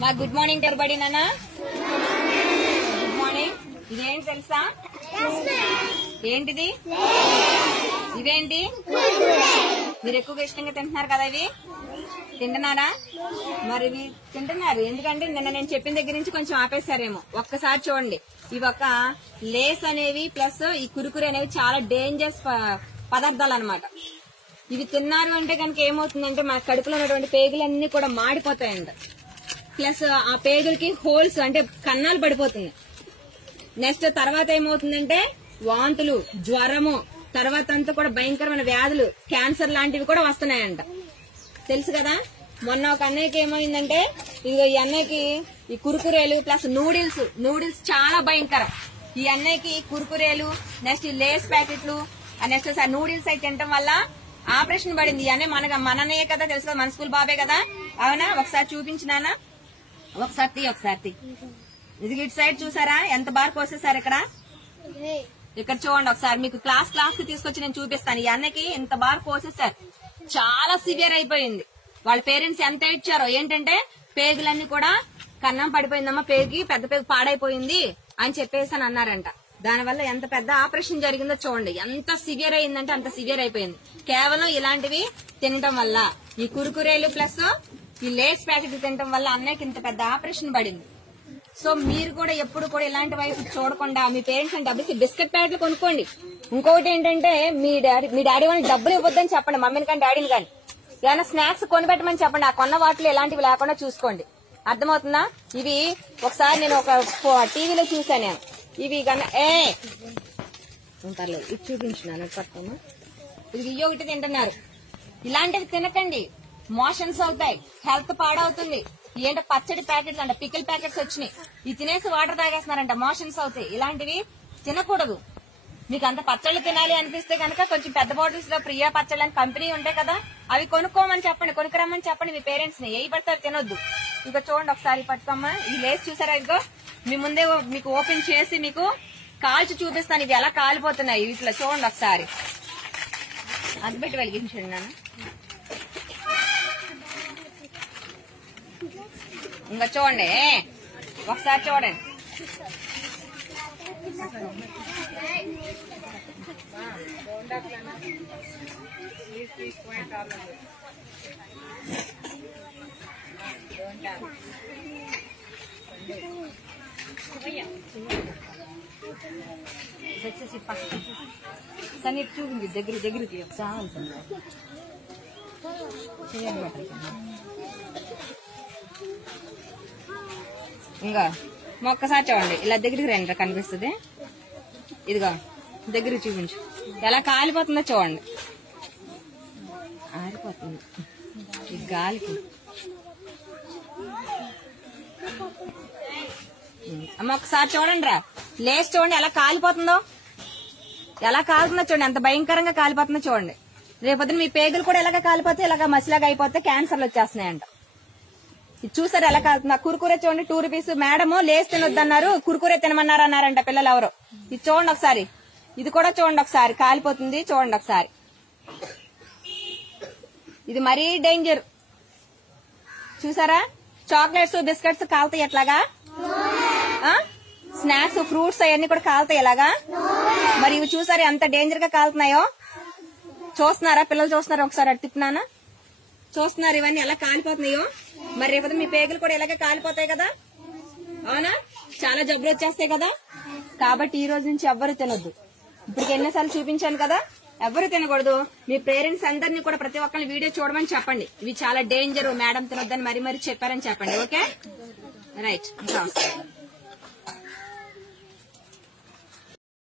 మా good morning everybody నాన్న. Good morning. ఇదేంటి తెలుసా? ఏంటిది? ఇవేంటి? మీరు ఎక్కువగా ఇష్టంగా తింటున్నారు కదా, ఇవి తింటున్నారా? మరి ఇవి తింటున్నారు ఎందుకంటే నిన్న నేను చెప్పిన దగ్గర నుంచి కొంచెం ఆపేశారేమో. ఒక్కసారి చూడండి, ఇవి ఒక లేస్ అనేవి ప్లస్ ఈ కురుకురు అనేవి చాలా డేంజరస్ పదార్థాలు అనమాట. ఇవి తిన్నారు అంటే కనుక ఏమవుతుందంటే మన కడుపులో ఉన్నటువంటి పేగులన్నీ కూడా మాడిపోతాయంట. ప్లస్ ఆ పేగులకి హోల్స్ అంటే కన్నాలు పడిపోతుంది. నెక్స్ట్ తర్వాత ఏమవుతుందంటే వాంతులు, జ్వరము, తర్వాత అంతా కూడా భయంకరమైన వ్యాధులు, క్యాన్సర్ లాంటివి కూడా వస్తున్నాయంట. తెలుసు కదా. మొన్న ఒక అన్నయ్యకి ఏమైందంటే, ఇదిగో ఈ అన్నయ్యకి ఈ కురుకురేలు ప్లస్ నూడిల్స్ చాలా భయంకరం. ఈ అన్నయ్యకి కురుకురేలు నెక్స్ట్ ఈ లేస్ ప్యాకెట్లు నెక్స్ట్ నూడిల్స్ అయితే తినడం వల్ల ఆపరేషన్ పడింది. ఈ అన్నయ్య మన అన్నయ్యే కదా, తెలుసు కదా, మన స్కూల్ బాబే కదా. అవునా? ఒకసారి చూపించినానా? ఒకసారి ఇది ఇటు సైడ్ చూసారా ఎంత బాగా కోసేసారు. ఇక్కడ చూడండి ఒకసారి, మీకు క్లాస్ కి తీసుకొచ్చి నేను చూపిస్తాను. ఈ అన్నకి ఇంత బాగా కోసేసారు, చాలా సివియర్ అయిపోయింది. వాళ్ళ పేరెంట్స్ ఎంత ఇచ్చారో ఏంటంటే పేగులన్నీ కూడా కన్నం పడిపోయిందమ్మా, పెద్ద పేగు పాడైపోయింది అని చెప్పేసి అని అన్నారంట. దానివల్ల ఎంత పెద్ద ఆపరేషన్ జరిగిందో చూడండి. ఎంత సివియర్ అయిందంటే అంత సివియర్ అయిపోయింది. కేవలం ఇలాంటివి తినటం వల్ల, ఈ కురుకురేలు ప్లస్ ఈ లేస్ ప్యాకెట్ తినటం వల్ల అన్నయ్యకి ఇంత పెద్ద ఆపరేషన్ పడింది. సో మీరు కూడా ఎప్పుడు కూడా ఇలాంటి వైపు చూడకుండా మీ పేరెంట్స్ అని డబ్బులు బిస్కెట్ ప్యాకెట్లు కొనుక్కోండి. ఇంకొకటి ఏంటంటే మీ డాడీ వాళ్ళకి డబ్బులు ఇవ్వద్దని చెప్పండి, మమ్మీని కానీ డాడీని కానీ. ఏమైనా స్నాక్స్ కొనిపెట్టమని చెప్పండి. ఆ కొన్న వాటిలో ఎలాంటివి లేకుండా చూసుకోండి. అర్థమవుతుందా? ఇవి ఒకసారి నేను ఒక టీవీలో చూసాను నేను. ఇవి పర్లేదు ఇది చూపించినాను పట్టుకోమా. ఇది ఒకటి తింటున్నారు. ఇలాంటివి తినకండి, మోషన్స్ అవుతాయి, హెల్త్ పాడవుతుంది. ఏంటో పచ్చడి ప్యాకెట్స్ అంట, పికిల్ ప్యాకెట్స్ వచ్చినాయి, ఇవి తినేసి వాటర్ తాగేస్తున్నారంట, మోషన్స్ అవుతాయి. ఇలాంటివి తినకూడదు. మీకు అంత పచ్చళ్ళు తినాలి అనిపిస్తే కనుక కొంచెం పెద్ద బాటిల్స్ లో ప్రియా పచ్చళ్ళు అని కంపెనీ ఉంటాయి కదా, అవి కొనుక్కోమని చెప్పండి, కొనుక్కురమ్మని చెప్పండి మీ పేరెంట్స్ ని. ఏ పడితే అవి తినొద్దు. ఇంకా చూడండి ఒకసారి పట్టుకోమ్మా. ఈ లేస్ చూసారా? ఇదిగో మీ ముందే మీకు ఓపెన్ చేసి మీకు కాల్చి చూపిస్తాను ఇవి ఎలా కాలిపోతున్నాయి. వీటిలో చూడండి ఒకసారి. అది పెట్టి వెలిగించండి నాన్న. ఇంకా చూడండి ఒకసారి చూడండి. సన్ని చూపింది దగ్గరికి చాలా ఇంకా ఒక్కసారి చూడండి. ఇలా దగ్గరికి రండి, కనిపిస్తుంది. ఇదిగో దగ్గరికి చూపించు ఎలా కాలిపోతుందో చూడండి. ఆరిపోతుంది ఈ గాలికి. అమ్మ ఒకసారి చూడండి రా, లేచి చూడండి ఎలా కాలిపోతుందో. ఎలా కాలుతుందో చూడండి, ఎంత భయంకరంగా కాలిపోతుందో చూడండి. రేపొద్దున మీ పేగులు కూడా ఎలాగ కాలిపోతే ఇలాగ మసిలాగా అయిపోతే క్యాన్సర్లు వచ్చేస్తున్నాయంట. ఇది చూసారు ఎలా కాలుతుందా? కురుకురే చూడండి, 2 రూపీస్. మేడము లేస్ తినొద్దన్నారు, కురుకురే తినమన్నారు అన్నారంట పిల్లలు ఎవరో. ఇది చూడండి ఒకసారి, ఇది కూడా చూడండి ఒకసారి, కాలిపోతుంది చూడండి ఒకసారి. ఇది మరీ డేంజర్. చూసారా? చాక్లెట్స్ బిస్కెట్స్ కాలుతాయి ఎట్లాగా, స్నాక్స్ ఫ్రూట్స్ అవన్నీ కూడా కాలుతాయి ఎలాగా. మరి ఇవి చూసారా ఎంత డేంజర్ గా కాలుతున్నాయో? చూస్తున్నారా? పిల్లలు చూస్తున్నారా? ఒకసారి అటు తిప్పినానా, చూస్తున్నారు ఇవన్నీ ఎలా కాలిపోతున్నాయో. మరి రేపు మీ పేగులు కూడా ఇలాగే కాలిపోతాయి కదా. అవునా? చాలా జబ్బులు వచ్చేస్తాయి కదా. కాబట్టి ఈ రోజు నుంచి ఎవ్వరు తినొద్దు. ఇప్పటికి ఎన్నోసార్లు చూపించాను కదా, ఎవరు తినకూడదు. మీ పేరెంట్స్ అందరినీ కూడా ప్రతి ఒక్కరిని వీడియో చూడమని చెప్పండి. ఇవి చాలా డేంజర్, మేడం తినొద్దని మరి చెప్పారని చెప్పండి. Okay right.